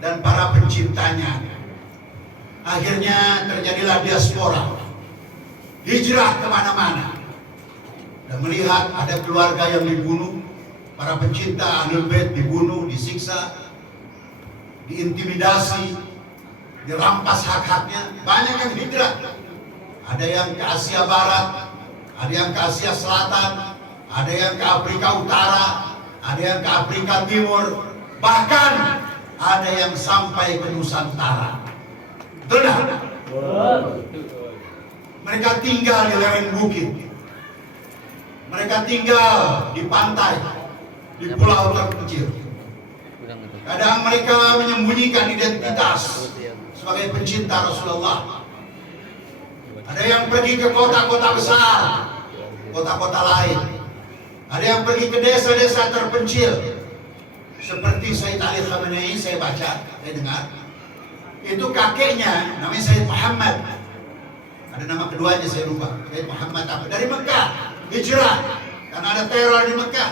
dan para pencintanya. Akhirnya terjadilah diaspora, hijrah kemana-mana, dan melihat ada keluarga yang dibunuh, para pencinta Ahlul Bait dibunuh, disiksa, diintimidasi, dirampas hak-haknya. Banyak yang hijrah, ada yang ke Asia Barat, ada yang ke Asia Selatan, ada yang ke Afrika Utara, ada yang ke Afrika Timur, bahkan ada yang sampai ke Nusantara. Betul tak? Mereka tinggal di lereng bukit. Mereka tinggal di pantai, di pulau terpencil. Kadang mereka menyembunyikan identitas sebagai pencinta Rasulullah. Ada yang pergi ke kota-kota besar, kota-kota lain. Ada yang pergi ke desa-desa terpencil. Seperti Sayyid Ali Khamenei, saya baca, saya dengar. Itu kakeknya, namanya Sayyid Muhammad. Ada nama keduanya saya lupa. Sayyid Muhammad apa? Dari Mekah, hijrah. Karena ada teror di Mekah.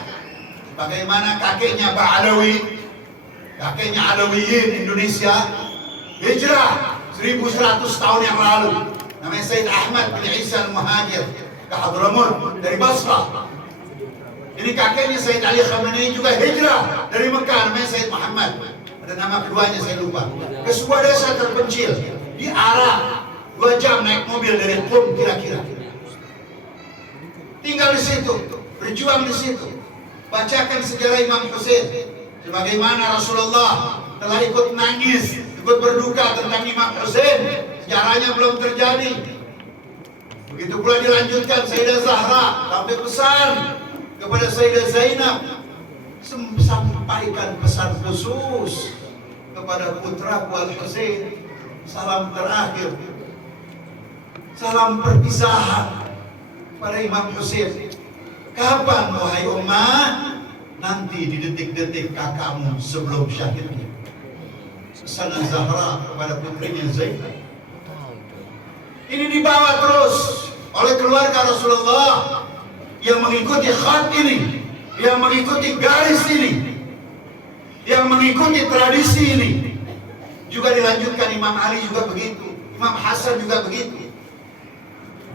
Bagaimana kakeknya Ba'alawi, kakeknya Alawiyin Indonesia, hijrah 1100 tahun yang lalu. Namanya Sayyid Ahmad bin Isa al-Muhajir ke Hadramut dari Basrah. Ini kakeknya Sayyid Ali Khamenei juga hijrah dari Mekah, namanya Sayyid Muhammad. Ada nama keduanya saya lupa. Ke sebuah desa terpencil di Arab, 2 jam naik mobil dari Qum kira-kira. Tinggal di situ, berjuang di situ. Bacakan sejarah Imam Hussein, sebagaimana Rasulullah telah ikut nangis, ikut berduka tentang Imam Hussein. Sejarahnya belum terjadi. Begitu pula dilanjutkan Sayyidah Zahra sampai pesan kepada Sayyidah Zainab, sampaikan pesan khusus kepada putraku Al-Husain, salam terakhir, salam perpisahan pada Imam Husain. Kapan wahai ummah? Nanti di detik-detik kakakmu sebelum syahidnya. Pesan Zahra kepada putrinya Zainab. Ini dibawa terus oleh keluarga Rasulullah yang mengikuti khat ini, yang mengikuti garis ini, yang mengikuti tradisi ini. Juga dilanjutkan Imam Ali juga begitu, Imam Hasan juga begitu.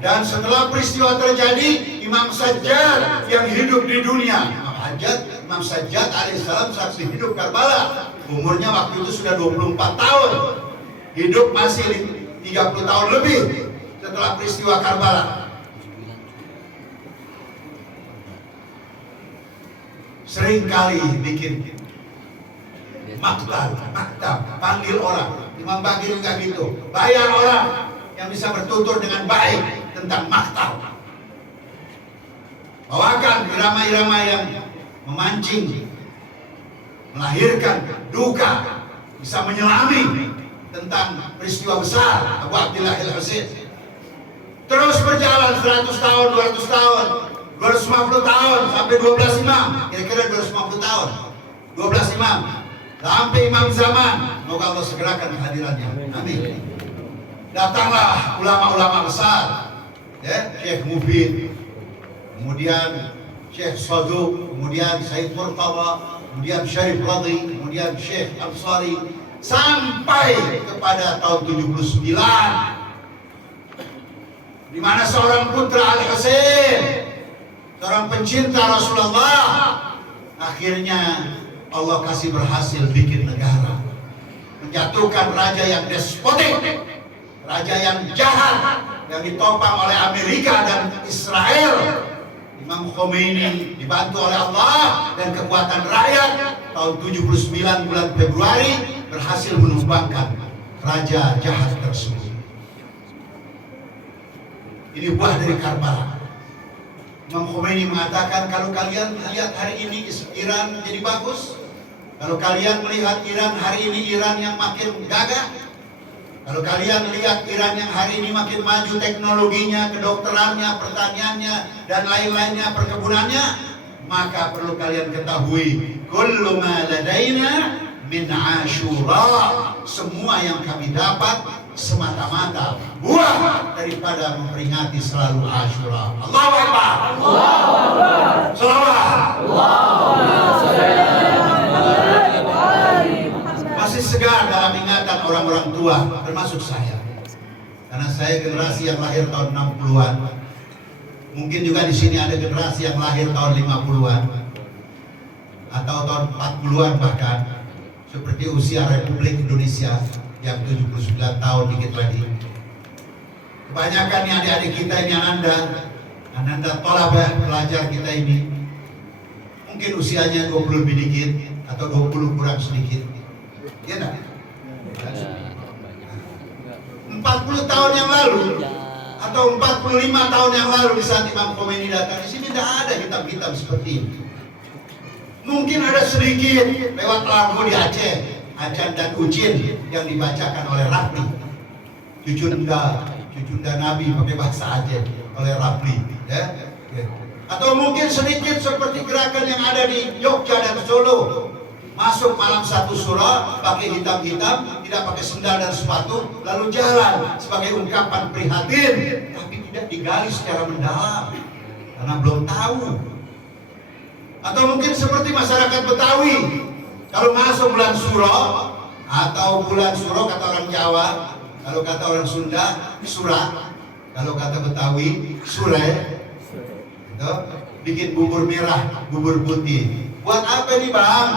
Dan setelah peristiwa terjadi, Imam Sajjad yang hidup di dunia, Imam Sajjad alaihissalam saksi hidup Karbala, umurnya waktu itu sudah 24 tahun, hidup masih 30 tahun lebih setelah peristiwa Karbala. Sering kali bikin maktab, panggil orang. Imam Bagir juga gitu, bayar orang yang bisa bertutur dengan baik tentang maktab. Bawakan irama-irama yang memancing, melahirkan duka, bisa menyelami tentang peristiwa besar Abu Abdillah Al-Husain. Terus berjalan 100 tahun, 200 tahun, 250 tahun, sampai 12 imam, kira-kira 250 tahun, 12 imam, sampai imam zaman. Semoga Allah segerakan kehadirannya. Amin. Datanglah ulama-ulama besar, ya, Syekh Mufid, kemudian Syekh Saduq, kemudian Sayyid Murtada, kemudian Syarif Radhi, kemudian Syekh Ansari, sampai kepada tahun 79, di mana seorang putra Al-Husain, seorang pencinta Rasulullah, akhirnya Allah kasih berhasil bikin negara, menjatuhkan raja yang despotik, raja yang jahat, yang ditopang oleh Amerika dan Israel. Imam Khomeini dibantu oleh Allah dan kekuatan rakyat, tahun 79 bulan Februari berhasil menumbangkan raja jahat tersebut. Ini buah dari Karbala. Imam Khomeini mengatakan, kalau kalian lihat hari ini Iran jadi bagus, kalau kalian melihat Iran hari ini, Iran yang makin gagah, kalau kalian lihat Iran yang hari ini makin maju teknologinya, kedokterannya, pertaniannya, dan lain-lainnya, perkebunannya, maka perlu kalian ketahui, kullu ma ladaina min Ashura, semua yang kami dapat semata-mata buah daripada memperingati selalu Ashura. Allahu Akbar. Allahu Akbar. Salawat. Masih segar dalam ingatan orang-orang tua, termasuk saya. Karena saya generasi yang lahir tahun 60-an. Mungkin juga di sini ada generasi yang lahir tahun 50-an atau tahun 40-an bahkan, seperti usia Republik Indonesia yang 79 tahun dikit lagi. Kebanyakan nih adik-adik kita ini Ananda Tolabah, pelajar kita ini, mungkin usianya 20 lebih dikit atau 20 kurang sedikit. Ya enggak? 40 40 tahun yang lalu atau 45 tahun yang lalu di saat Imam Khomeini datang, di sini tidak ada kitab-kitab seperti ini. Mungkin ada sedikit lewat lampu di Aceh, Acan dan Ucin yang dibacakan oleh Rapli, cucunda Nabi pakai bahasa Aceh oleh Rapli, ya. Atau mungkin sedikit seperti gerakan yang ada di Jogja dan Solo, masuk malam satu surah pakai hitam-hitam, tidak pakai sendal dan sepatu, lalu jalan sebagai ungkapan prihatin, tapi tidak digali secara mendalam karena belum tahu. Atau mungkin seperti masyarakat Betawi, kalau masuk bulan Suro atau bulan Suro kata orang Jawa, kalau kata orang Sunda Surah, kalau kata Betawi Sure, itu bikin bubur merah, bubur putih. Buat apa nih bang?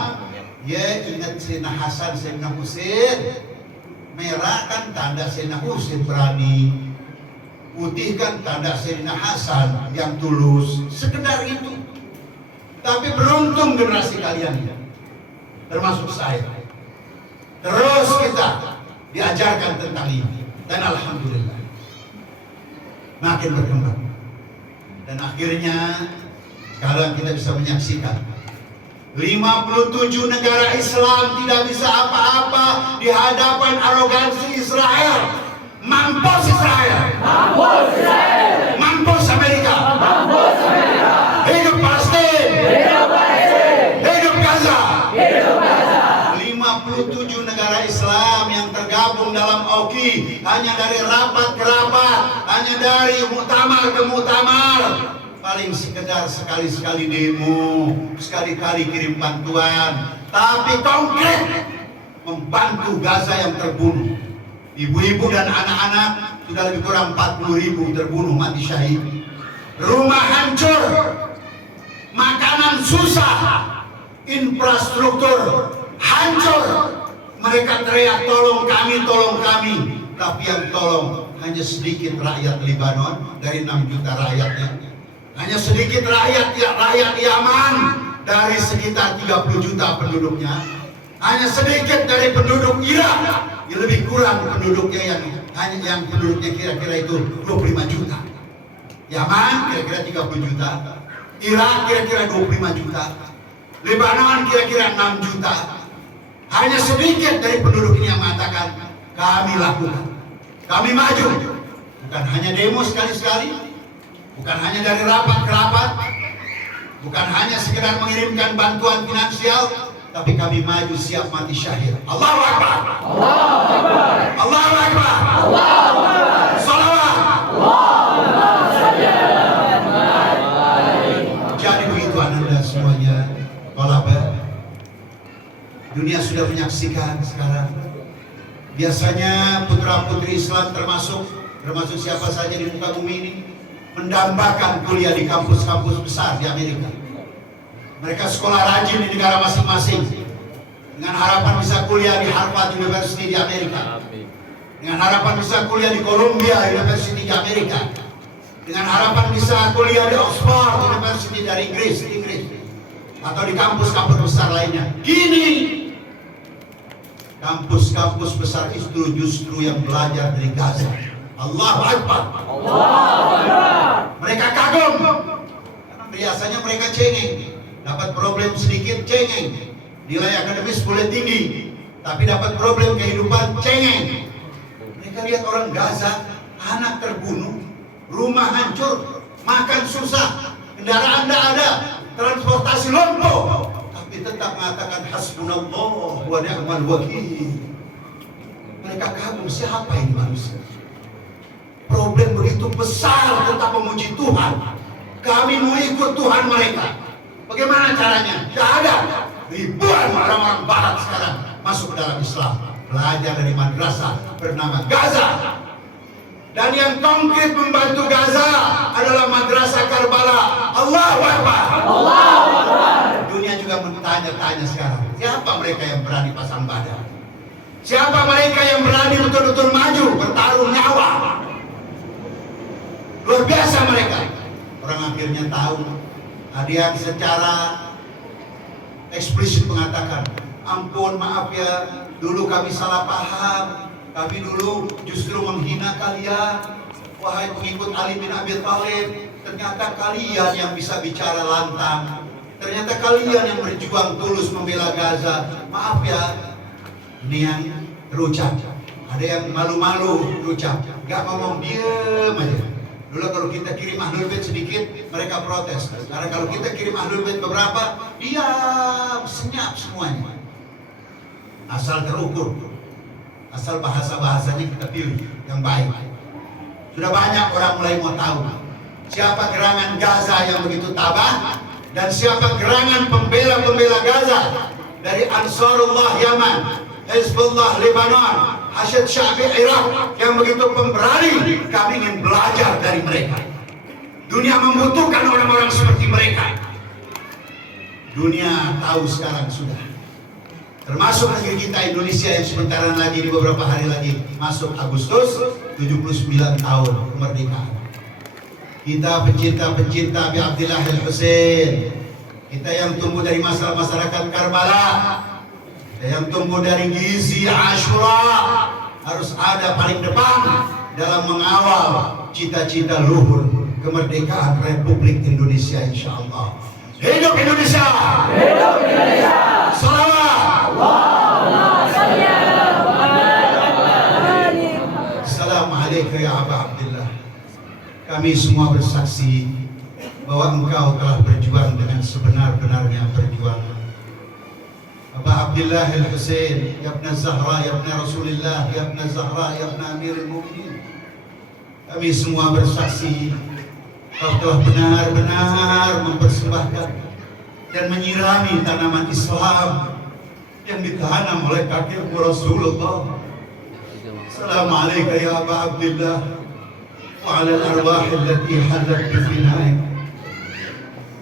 Ya ingat Sayyidina Hasan, Sayyidina Husain. Merah kan tanda Sayyidina Husain berani, putih kan tanda Sayyidina Hasan yang tulus. Sekedar itu. Tapi beruntung generasi kalian, termasuk saya. Terus kita diajarkan tentang ini, dan alhamdulillah makin berkembang. Dan akhirnya sekarang kita bisa menyaksikan 57 negara Islam tidak bisa apa-apa di hadapan arogansi Israel. Mampus Israel. Mampus Israel. Mampus Amerika. Mampus Amerika. Hidup Palestin. Hidup Palestin. Hidup Gaza. Hidup Gaza. 57 negara Islam yang tergabung dalam OKI, hanya dari rapat ke rapat, hanya dari muktamar ke muktamar, paling sekedar sekali-sekali demo, sekali-kali kirim bantuan, tapi konkret membantu Gaza yang terbunuh. Ibu-ibu dan anak-anak sudah lebih kurang 40.000 terbunuh, mati syahid. Rumah hancur, makanan susah, infrastruktur hancur. Mereka teriak tolong kami, tapi yang tolong hanya sedikit rakyat Lebanon dari 6 juta rakyatnya. Hanya sedikit rakyat Yaman dari sekitar 30 juta penduduknya. Hanya sedikit dari penduduk Irak yang lebih kurang penduduknya yang penduduknya kira-kira itu 25 juta. Yaman kira-kira 30 juta. Irak kira-kira 25 juta. Lebanon kira-kira 6 juta. Hanya sedikit dari penduduk ini yang mengatakan kami lakukan, kami maju. Bukan hanya demo sekali-sekali, bukan hanya dari rapat ke rapat, bukan hanya sekedar mengirimkan bantuan finansial, tapi kami maju siap mati syahid. Allahu Akbar. Allahu Akbar. Allahu Akbar. Allahu Akbar. Salawat. Allahumma shalli ala Muhammad. Jadi begitu Anda semuanya, tolaba. Dunia sudah menyaksikan sekarang. Biasanya putra-putri Islam termasuk siapa saja di muka bumi ini mendambakan kuliah di kampus-kampus besar di Amerika. Mereka sekolah rajin di negara masing-masing dengan harapan bisa kuliah di Harvard University di Amerika, dengan harapan bisa kuliah di Columbia University di Amerika, dengan harapan bisa kuliah di Oxford University dari Inggris, atau di kampus-kampus besar lainnya. Kini kampus-kampus besar itu justru yang belajar dari Gaza. Allahu Akbar. Allahu Akbar. Mereka kagum. Karena biasanya mereka cengeng. Dapat problem sedikit cengeng. Nilai akademis boleh tinggi, tapi dapat problem kehidupan cengeng. Mereka lihat orang Gaza, anak terbunuh, rumah hancur, makan susah, kendaraan tidak ada, transportasi lumpuh, tapi tetap mengatakan hasbunallah wa ni'mal wakil. Mereka kagum, siapa ini manusia? Problem begitu besar tetap memuji Tuhan. Kami mau ikut Tuhan mereka. Bagaimana caranya? Tidak ada. Ribuan orang-orang barat sekarang masuk ke dalam Islam, belajar dari madrasah bernama Gaza. Dan yang konkret membantu Gaza adalah madrasah Karbala. Allahu Akbar. Allahu Akbar. Dunia juga bertanya-tanya sekarang, siapa mereka yang berani pasang badan? Siapa mereka yang berani betul-betul maju, bertaruh nyawa? Luar biasa mereka. Orang akhirnya tahu. Ada yang secara eksplisit mengatakan, ampun maaf ya, dulu kami salah paham. Tapi dulu justru menghina kalian. Wahai pengikut Ali bin Abi Thalib, ternyata kalian yang bisa bicara lantang. Ternyata kalian yang berjuang tulus membela Gaza. Maaf ya, ini yang terucap. Ada yang malu-malu terucap, gak ngomong, diem aja. Dulu kalau kita kirim ahlul bait sedikit, mereka protes. Karena kalau kita kirim ahlul bait beberapa, diam, senyap semuanya. Asal terukur, asal bahasa-bahasanya kita pilih yang baik. Sudah banyak orang mulai mau tahu siapa gerangan Gaza yang begitu tabah dan siapa gerangan pembela-pembela Gaza dari Ansarullah Yaman, Hizbullah Lebanon, Hasyad Sya'bi Irak yang begitu pemberani. Kami ingin belajar dari mereka. Dunia membutuhkan orang-orang seperti mereka. Dunia tahu sekarang sudah. Termasuk negeri kita Indonesia yang sebentar lagi, di beberapa hari lagi masuk Agustus 79 tahun kemerdekaan. Kita pencinta-pencinta Abi Abdillah Al-Husain, kita yang tumbuh dari masyarakat Karbala, kita yang tumbuh dari gizi Ashura, harus ada paling depan dalam mengawal cita-cita luhur kemerdekaan Republik Indonesia, insyaallah. Hidup Indonesia! Hidup Indonesia! Salawat! Assalamualaikum ya Aba Abdillah. Kami semua bersaksi bahwa engkau telah berjuang dengan sebenar-benarnya perjuangan. Aba Abdillah Al-Husain, ya Ibn Zahra, ya Ibn Rasulullah, ya Ibn Zahra, ya Ibn Amirul Mu'minin. Kami semua bersaksi kau telah benar-benar mempersembahkan dan menyirami tanaman Islam yang ditanam oleh kakekmu Rasulullah. Assalamualaikum ya Aba Abdillah wa ala al-arwah allati halat bi finaik.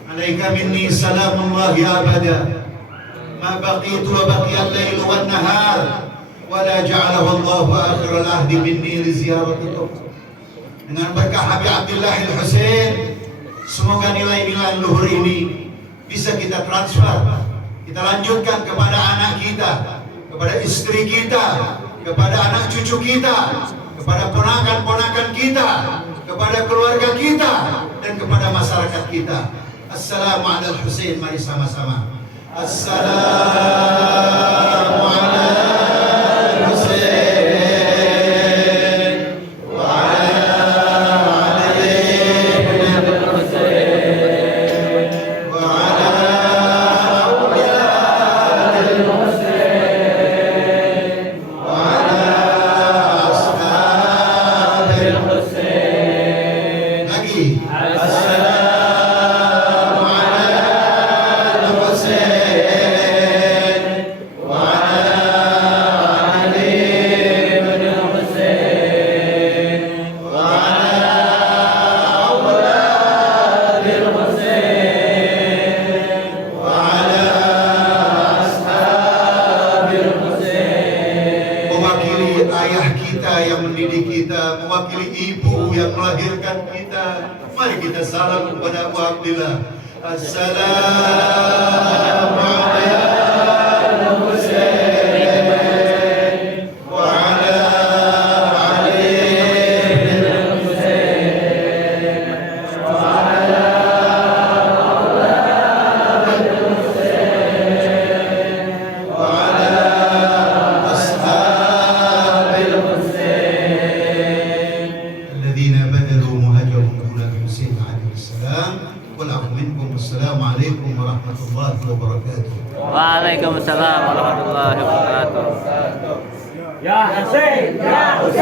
Alaika minni salamullah ya abada ma baqitu wa baqiya al-lail wan nahar wa la ja'alahu Allah akhir al-ahdi minni li ziyaratikum. Dengan berkah Habib Abdillah Al-Husain, semoga nilai-nilai luhur ini bisa kita transfer, kita lanjutkan kepada anak kita, kepada istri kita, kepada anak cucu kita, kepada ponakan-ponakan kita, kepada keluarga kita, dan kepada masyarakat kita. Assalamualaikum warahmatullahi wabarakatuh. Mari sama-sama. Assalamualaikum. Mewakili ibu yang melahirkan kita, mari kita salam kepada Abu Abdillah. Assalamualaikum Husain wa ala Ali bin Husain wa ala aulad Husain wa ala ashabil Husain الذين بذلوا مهجرهم دون الحسين عليه السلام والعفو منكم. والسلام عليكم ورحمة الله وبركاته. Waalaikumsalam warahmatullahi wabarakatuh. Ya Husain, ya Husain.